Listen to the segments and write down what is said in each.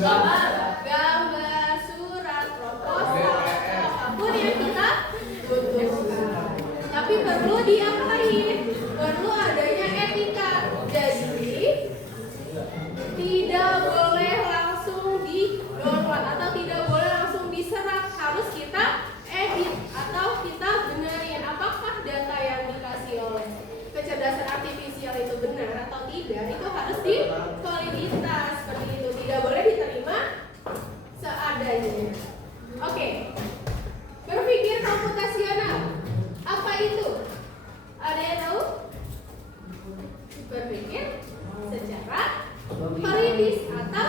gambar, surat, proposal, apapun yang kita butuhkan. Tapi perlu diapain? Perlu adanya etika. Jadi tidak boleh langsung di-download atau tidak boleh langsung diserap. Harus kita edit atau kita benerin apakah data yang dikasih oleh kecerdasan artifisial itu benar atau tidak. Itu harus divaliditas seperti itu. Tidak boleh diterima seadanya. Oke. Berpikir komputasional. Apa itu? Ada yang tahu? Berpikir secara kritis atau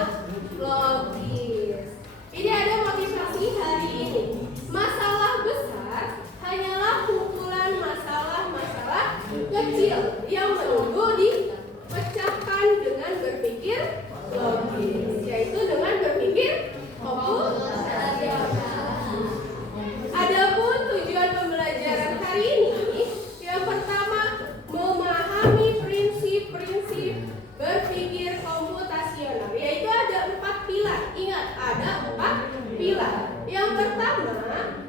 logis. Ini ada motivasi hari ini. Masalah besar hanyalah kumpulan masalah-masalah kecil yang menunggu dipecahkan dengan berpikir logis, yaitu dengan berpikir komputasional. Adapun tujuan pembelajaran hari ini, yang pertama memahami prinsip-prinsip berpikir komputasional, yaitu ada 4 pilar. Ingat, ada 4 pilar. Yang pertama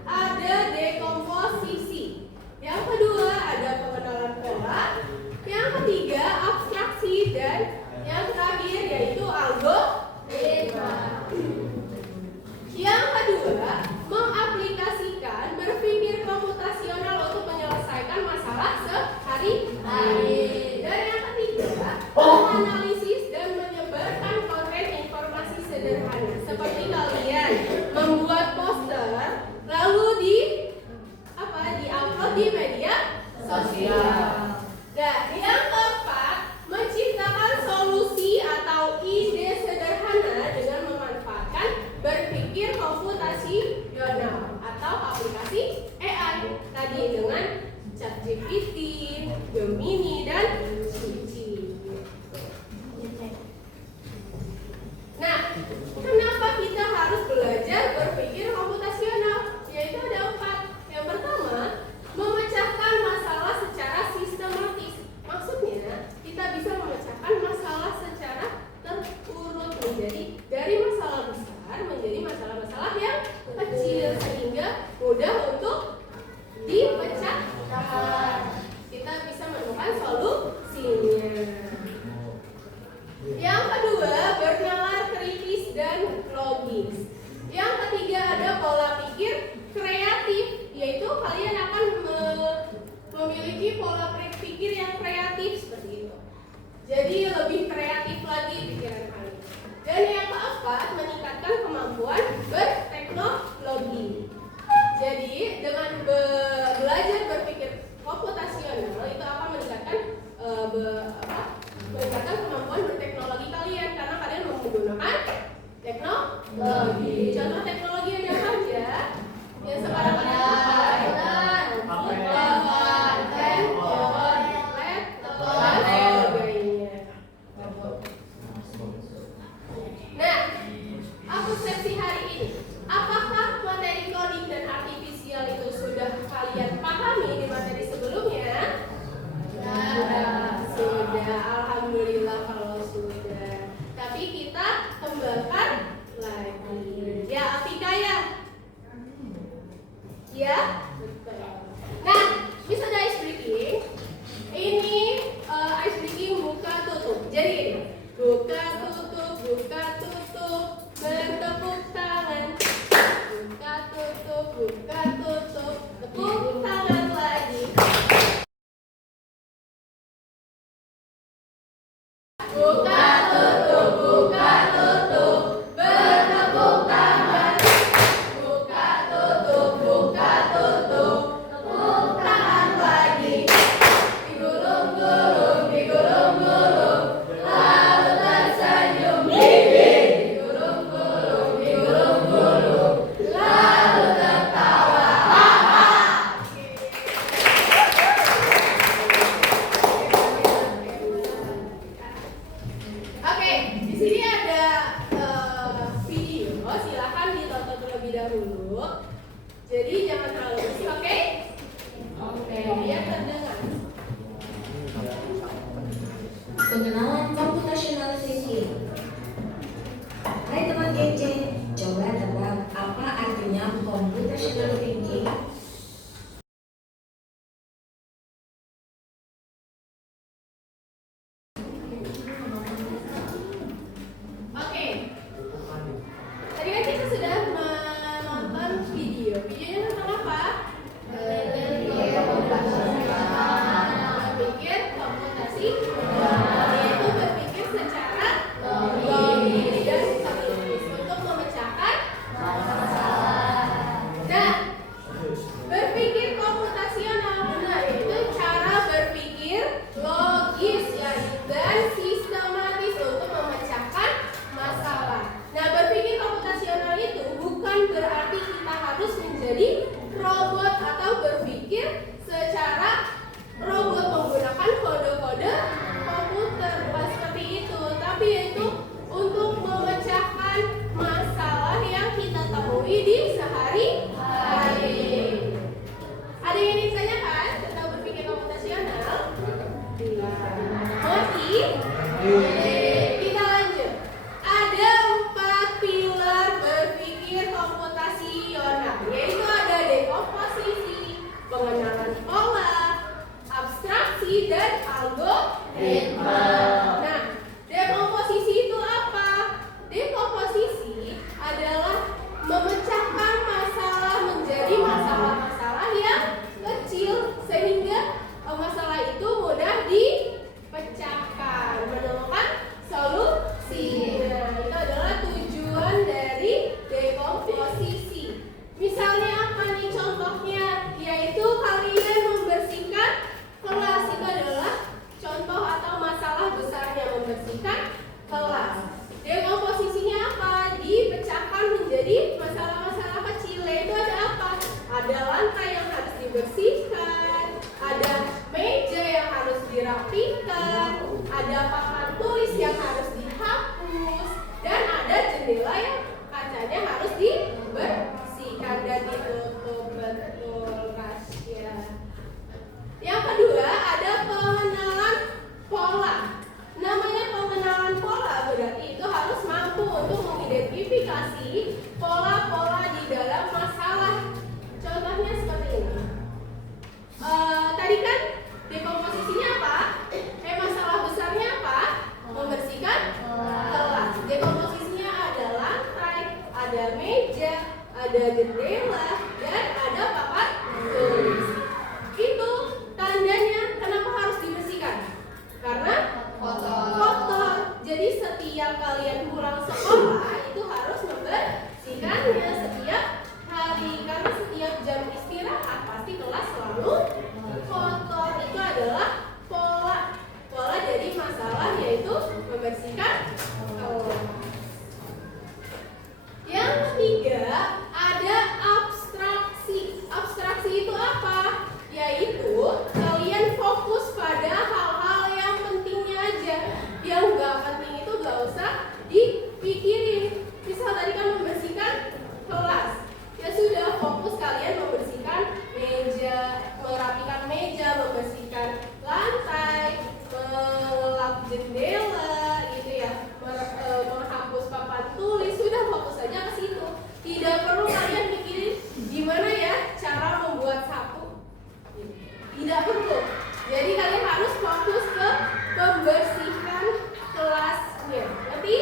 ada dekomposisi. Yang kedua ada pengenalan pola. Yang ketiga abstraksi dan yang terakhir yaitu algoritma. Yang kedua mengaplikasikan berpikir komputasional untuk menyelesaikan masalah sehari-hari. Dan yang ketiga menganalisis dan menyebarkan konten informasi sederhana seperti kalian membuat poster lalu di-upload di media sosial. Dan yang keempat menciptakan solusi atau ide sederhana dengan memanfaatkan berpikir komputasional atau aplikasi AI tadi dengan ChatGPT, Gemini dan Suci. Nah, kenapa kita harus belajar berpikir komputasional? Yaitu ada 4. Yang pertama, memecahkan masalah secara sistematis. Maksudnya, kita bisa memecahkan masalah secara terurut menjadi dari masalah besar menjadi masalah-masalah yang kecil sehingga mudah untuk dipecahkan. Kita bisa menemukan solusinya. Yang kedua, bernalar kritis dan logis. Yang ketiga ada pola pikir kreatif, yaitu kalian akan memiliki pola pikir yang kreatif seperti itu. Jadi lebih kreatif lagi pikiran kalian. Dan yang keempat, meningkatkan kemampuan berteknologi. Jadi dengan belajar berpikir komputasional itu akan meningkatkan meningkatkan kemampuan berteknologi kalian karena kalian menggunakan teknologi. Contoh teknologi ada apa aja? Yang sekarang ada handphone, laptop, dan sebagainya. Nah, abstraksi hari ini, apakah materi coding dan artifisial itu sudah kalian pahami di materi sebelumnya? Sudah, alhamdulillah kalau sudah. Tapi kita kembangkan lagi. Ya, Atika ya? Ya? Betul. Nah, bisa ada ice breaking. Ini ice breaking buka tutup. Jadi buka tutup, bertepuk tangan. Buka tutup, tepuk tangan lagi. Buka tutup, bertepuk tangan. Buka tutup, tepuk tangan lagi. Digulung-gulung, lalu tersenyum. Digulung-gulung, lalu tertawa. Oke, di sini ada video, silakan ditonton terlebih dahulu. Jadi jangan terlalu berisik, oke? Oke, biar terdengar. Pengenalan computational thinking. Hai teman-teman. pengenalan pola, abstraksi, dan algoritma. Nah, dekomposisi itu apa? Dekomposisi adalah memecahkan masalah menjadi masalah-masalah yang kecil sehingga masalah itu mudah dipecahkan, menemukan solusi. Nah, itu adalah tujuan dari dekomposisi. Misalnya apa nih contohnya? Yaitu kalian membersihkan kelas. Itu adalah contoh atau masalah besarnya, membersihkan kelas. Dekomposisinya apa? Dipecahkan menjadi masalah-masalah kecil. Itu ada apa? Ada lantai yang harus dibersihkan, ada meja yang harus dirapikan, ada papan tulis yang harus dihapus, dan ada jendela yang kacanya harus dibersihkan dan ditutup betul, Rasya. Yang kedua ada pengenalan pola. Namanya pengenalan pola berarti itu harus mampu untuk mengidentifikasi pola-pola di dalam masalah. Contohnya seperti ini. Tadi kan dekomposisinya apa? Masalah besarnya apa? Membersihkan kelas. Dekomposisinya ada lantai, ada meja, ada jendela, dan ada papan tulis. Itu tandanya kenapa harus dibersihkan? Karena kotor. Jadi setiap kalian pulang sekolah itu harus membersihkannya setiap hari. Karena setiap jam istirahat pasti kelas selalu kotor. Itu adalah pola dari masalah, yaitu membersihkan kelas. Yang ketiga ada abstraksi. Abstraksi itu apa? Yaitu kalian fokus pada hal-hal yang pentingnya aja. Yang nggak penting itu nggak usah dipikirin. Misal tadi kan membersihkan kelas, ya sudah fokus kalian membersihkan meja, merapikan meja, membersihkan lantai, melap jendela, gitu ya, menghapus papan tulis. Sudah fokus saja ke situ. Tidak perlu kalian pikirin gimana ya cara membuat sapu. Tidak perlu. Jadi kalian harus fokus ke pembersihan kelasnya. Ngerti?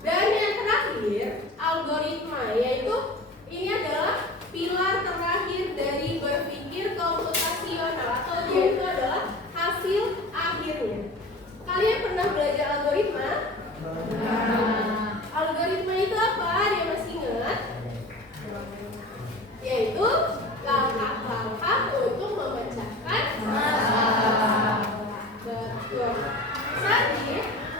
Dan yang terakhir, algoritma, yaitu ini adalah pilar terakhir dari berpikir komputasional, atau dia itu adalah hasil akhirnya. Kalian pernah belajar algoritma? Algoritma itu apa? Dia masih ingat? Yaitu langkah-langkah untuk memecahkan masalah. Betul. Jadi,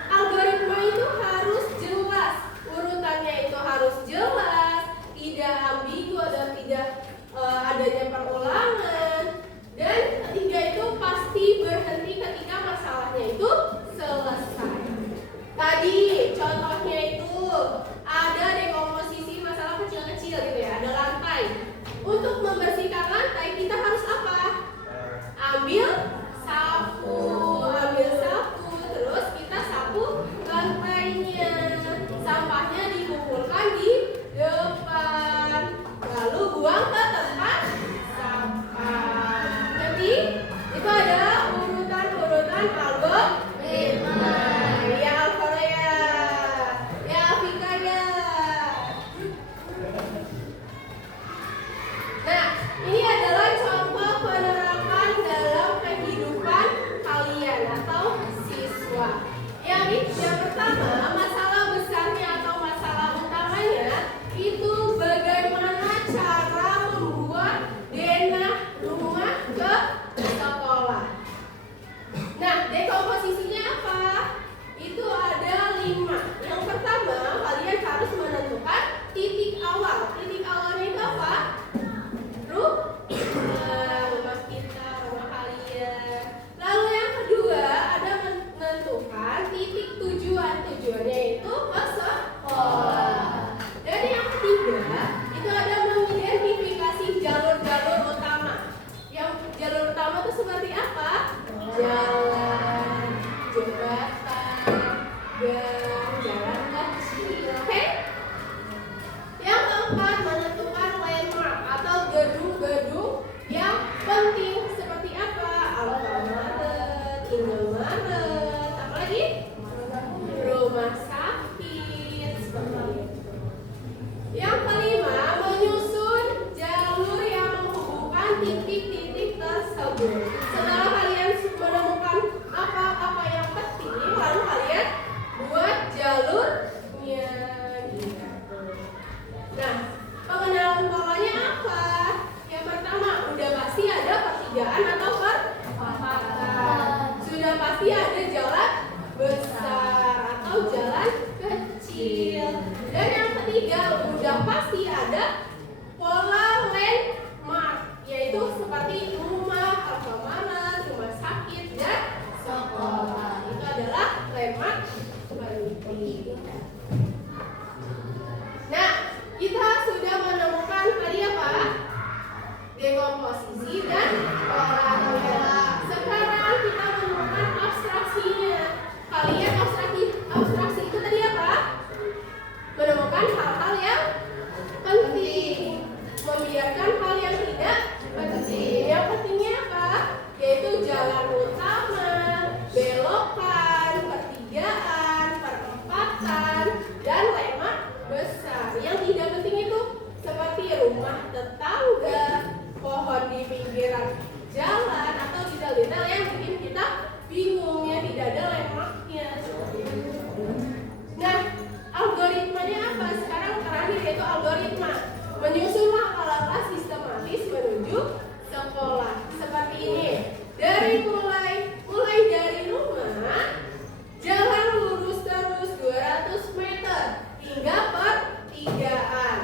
algoritma itu harus jelas, urutannya itu harus jelas, tidak ambigu dan tidak adanya perulangan. Dan ketiga itu pasti berhenti ketika masalahnya itu selesai. Tadi contohnya itu ada dekomposisi masalah kecil-kecil gitu ya, ada lantai. Untuk membersihkan lantai kita harus apa? Ambil sapu, terus kita sapu lantainya. Sampahnya dikumpulkan di depan, lalu buang ke tempat sampah. Jadi itu ada urutan-urutan algoritma. Ya Al-Korea, ya Afika ya. Nah, ini adalah contoh penerapan dalam kehidupan kalian atau siswa. Yang pertama, masalah besarnya atau masalah utamanya itu bagaimana cara membuat denah rumah ke sekolah. Nah, dekomposisinya apa? Itu ada 5. Yang pertama, kalian harus menentukan titik awal. Titik awalnya itu apa? Rumah kita, rumah kalian. Lalu yang kedua ada menentukan titik tujuan. Tujuannya itu ke sekolah. Dan yang ketiga itu ada mengidentifikasi jalur-jalur utama. Yang jalur utama itu seperti apa? Jalan, jembatan, gang, jalan kecil. Oke? Yang keempat menentukan penting. Nah, kita sudah menemukan tadi apa? Dekomposisi dan olahraga. Sekarang kita menemukan abstraksinya. Kalian abstraksi itu tadi apa? Menemukan hal-hal yang penting, membiarkan hal yang tidak penting. Yang pentingnya apa? Yaitu jalan utama, belokan, pertigaan, perempatan, dan lemak besar. Yang tidak penting itu seperti rumah tetangga, pohon di pinggiran jalan, atau detail-detail yang bikin kita bingung, ya tidak ada lemaknya. Nah, algoritmanya apa? Sekarang terakhir yaitu algoritma. Menyusun langkah-langkah sistematis menuju sekolah. Seperti ini. Mulai dari rumah, jalan lurus terus 200 meter hingga pertigaan.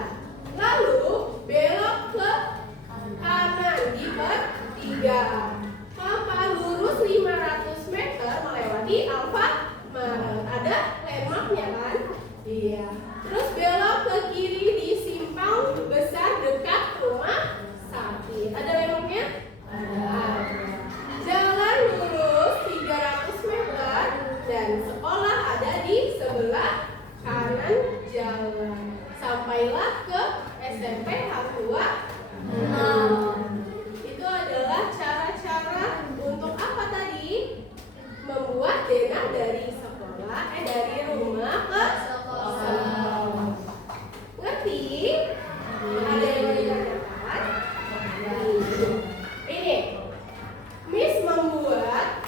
Lalu belok ke kanan di pertigaan. Lurus 500 meter melewati Alfamart. Ada landmarknya kan? Iya. Terus belok ke kiri di simpang besar dekat rumah sakit. Ada landmarknya? Ada. Jalan lurus 300 meter dan sekolah ada di sebelah kanan jalan. Sampailah ke SMP Hangtua 6. Itu adalah cara-cara untuk apa tadi? Membuat denah dari dari rumah ke sekolah. Ngerti? Ada yang mau ditanyakan? Ini Miss membuat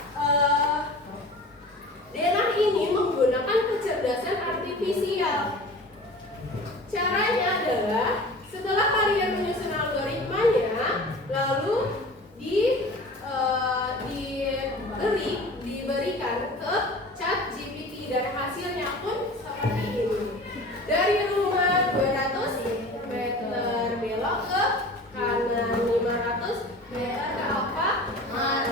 denah ini menggunakan kecerdasan artifisial. Caranya adalah setelah kalian menyusun algoritmanya, lalu diberikan ke ChatGPT dan hasilnya pun seperti ini. Dari rumah 200 meter belok ke kanan 500 meter ke Alfamart,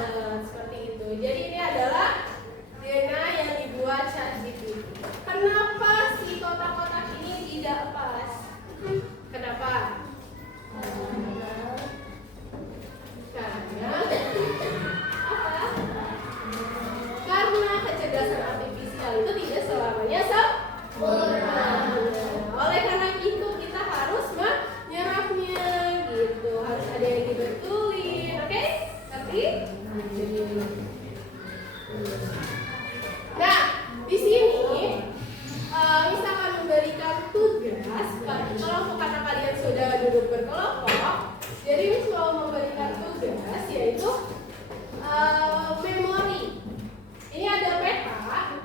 seperti itu. Jadi ini adalah denah yang dibuat ChatGPT. Kenapa si kotak-kotak ini tidak pas? Kenapa? Karena kecerdasan artifisial itu tidak selamanya sempurna. Oleh karena itu kita harus menyerapnya gitu. Harus ada yang dibetulin, oke? Ngerti? Nah, di sini misalkan memberikan tugas berkelompok karena kalian sudah duduk berkelompok. Jadi Miss mau memberikan tugas yaitu memori. Ini ada peta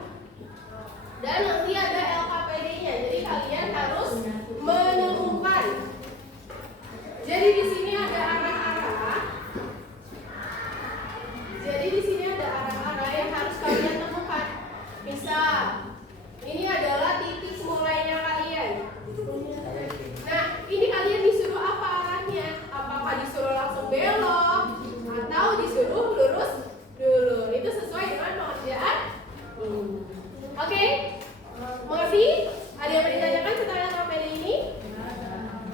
dan nanti ada LKPD-nya. Jadi kalian harus menemukan. Jadi di sini ada arah-arah. yang harus kalian temukan. Misal, ini adalah titik mulainya kalian. Nah, ini kalian disuruh apa arahnya? Apakah disuruh langsung belok atau disuruh lurus dulu? Itu sesuai dengan pengerjaan. Oke? Mengerti? Ada yang mau ditanyakan setelah LKPD ini?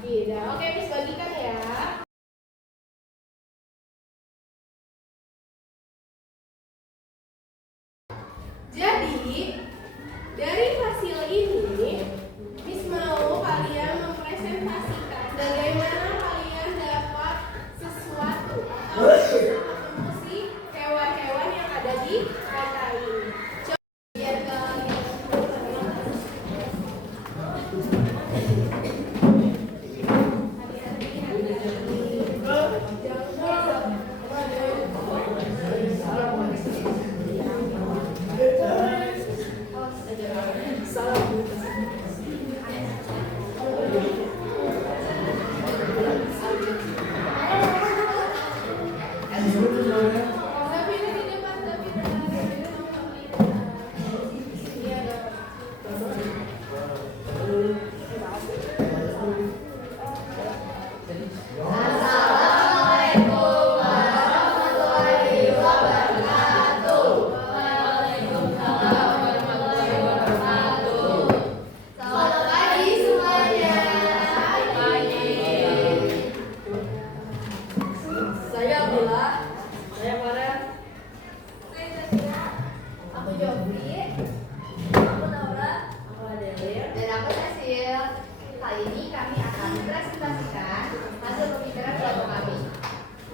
Tidak. Oke, Miss bagikan ya. Jadi, dari hasil ini, Miss mau kalian mempresentasikan bagaimana kalian dapat sesuatu atau mengatasi hewan-hewan yang ada di data ini. Coba biar kalian kali ini kami akan mempresentasikan hasil pemikiran kelompok kami.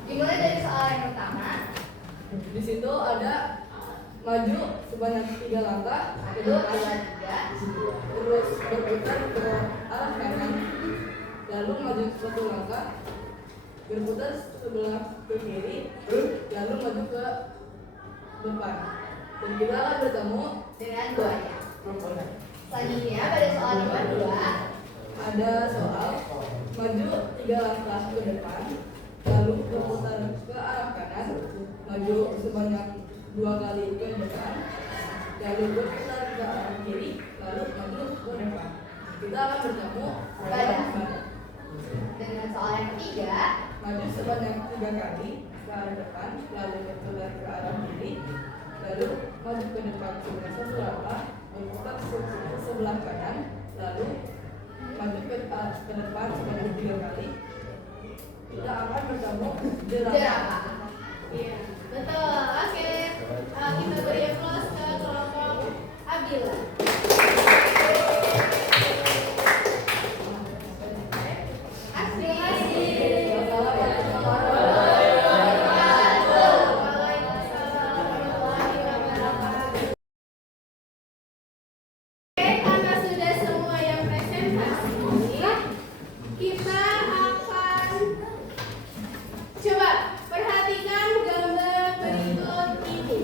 Dimulai dari soal yang pertama. Di situ ada maju sebanyak 3 langkah, Satu, dua, tiga. terus berputar ke arah kanan, lalu maju 1 langkah, berputar sebelah ke kiri, lalu maju ke depan. Dan kita akan bertemu Dengan buahnya. rombongan. Selanjutnya pada soal nomor 2. Ada soal maju 3 langkah ke depan, lalu berputar ke arah kanan, maju sebanyak 2 kali ke depan, lalu berputar ke arah kiri, lalu maju ke depan. Kita akan bertemu Badan. badan. Dengan soal yang ketiga. Maju sebanyak 3 kali ke arah depan, lalu berputar ke arah kiri, lalu maju ke depan sebanyak 1 langkah, berputar sebelah kanan, lalu maju ke depan sebanyak 3 kali. Kita akan bertemu Jerapah. Iya, betul. Oke. Kita beri applause ke kelompok Abila. Terima kasih. Karena sudah semua yang presentasi, kita akan coba perhatikan gambar berikut ini.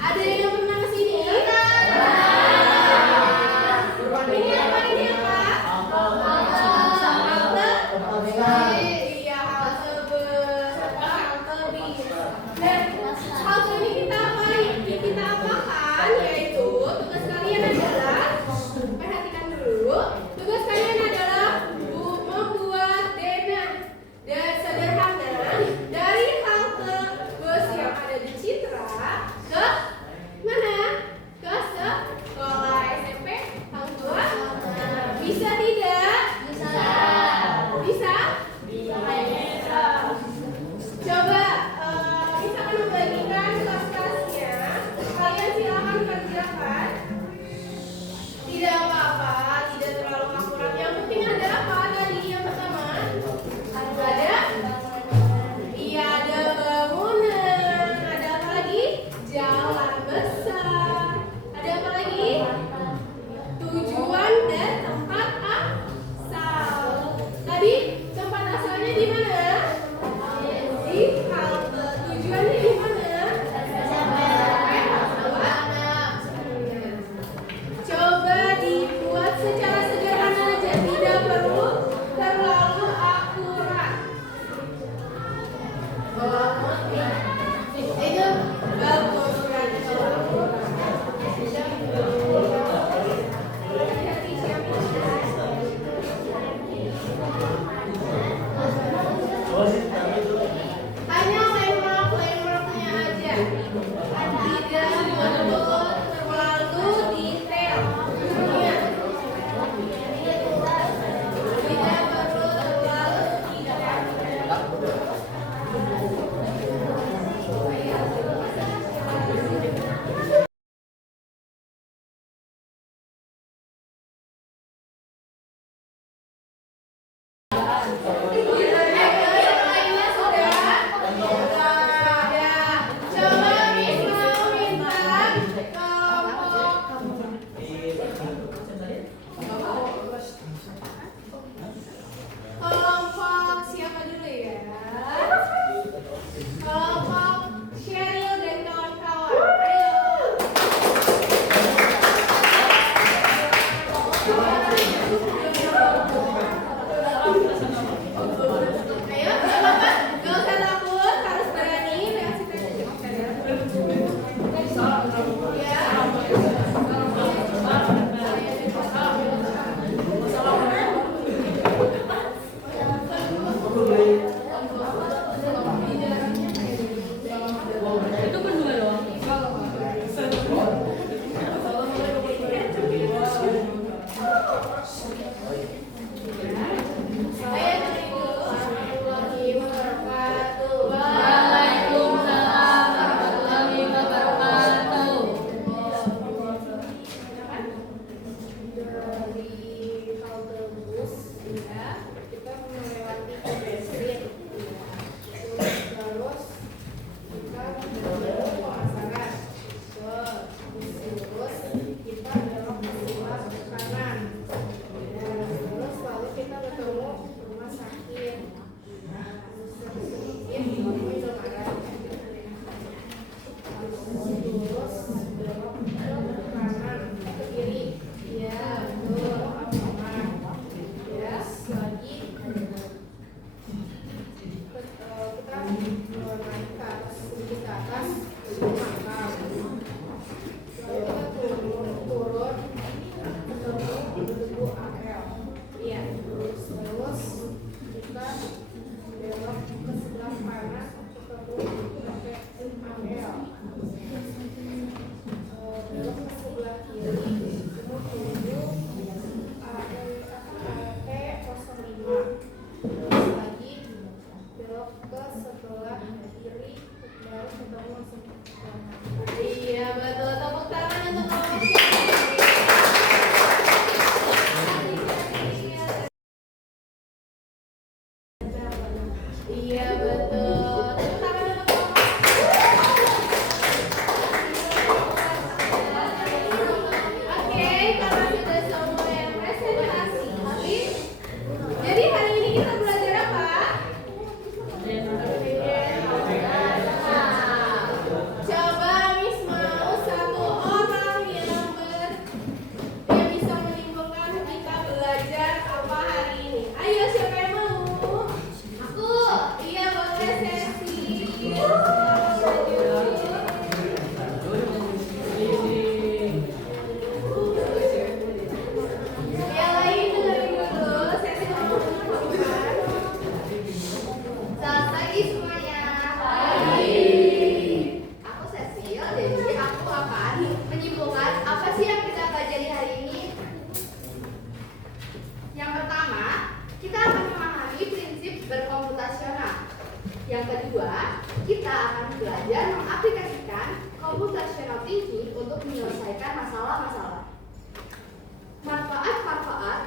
Ada yang pernah kesini? Ini apa ini apa? Halte. Iya, halte bus, halte bis. Dan halte ini kita apain? Kita apakan? Yaitu tugas kalian adalah, perhatikan dulu, tugas kalian adalah membuat denah dan sederhana dari halte bus yang ada di Citra ke mana? Ke sekolah SMP Hang Tua. Bisa tidak? Bisa. Bisa? Bisa. Coba bisa kan membagikan kelas-kelasnya. Kalian silakan kerjakan. Tidak apa-apa, tidak terlalu akurat. Yang penting ada apa tadi yang pertama? Ada? Iya, ada bangunan. Ada apa lagi? Jalan besar. Ada apa lagi? Tujuan dan tempat apa?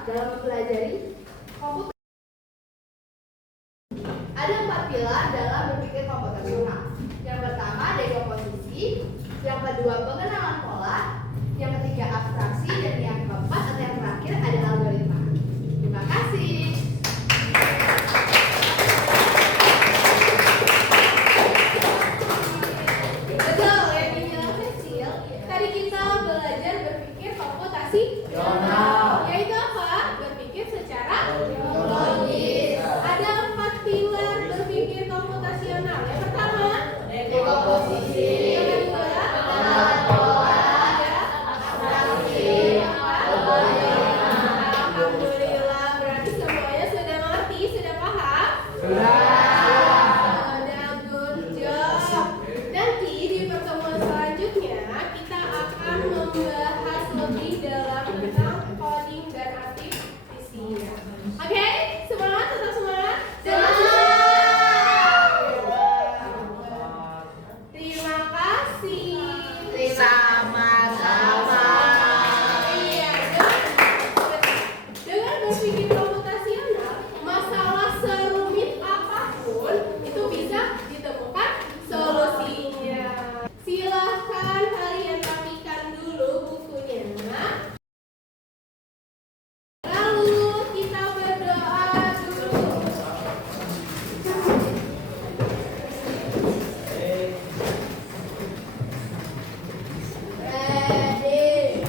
dalam mempelajari komputer. Ada 4 pilar dalam berpikir komputasional. Yang pertama dekomposisi, yang kedua pengenalan pola, yang ketiga abstraksi, dan yang keempat atau yang terakhir ada algoritma. Terima kasih. Betul, yang dibilang kecil. Tadi kita belajar berpikir komputasional. Yaitu apa? Berpikir secara logis. Ada 4 pilar berpikir komputasional. Yang pertama, Dekomposisi, yang kedua, pengenalan pola, abstraksi, algoritma. alhamdulillah, berarti semuanya sudah mengerti, sudah paham? Sudah. Good job. Nanti di pertemuan selanjutnya kita akan membahas lebih dalam tentang coding dan artificial. Oke, semangat, tetap semangat. Terima kasih. Sama-sama. Iya, dengan berpikir komputasional, masalah serumit apapun itu bisa ditemukan solusinya. Silahkan kalian rapikan dulu bukunya. Lalu kita berdoa dulu. Ready.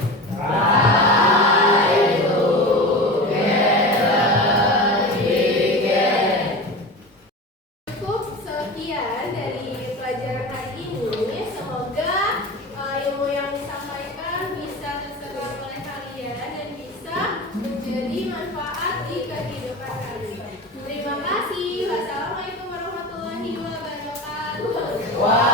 Cukup sekian dari pelajaran hari ini. Semoga ilmu yang disampaikan bisa terserap oleh kalian dan bisa menjadi manfaat di kehidupan kalian. Terima kasih. Wassalamualaikum warahmatullahi wabarakatuh.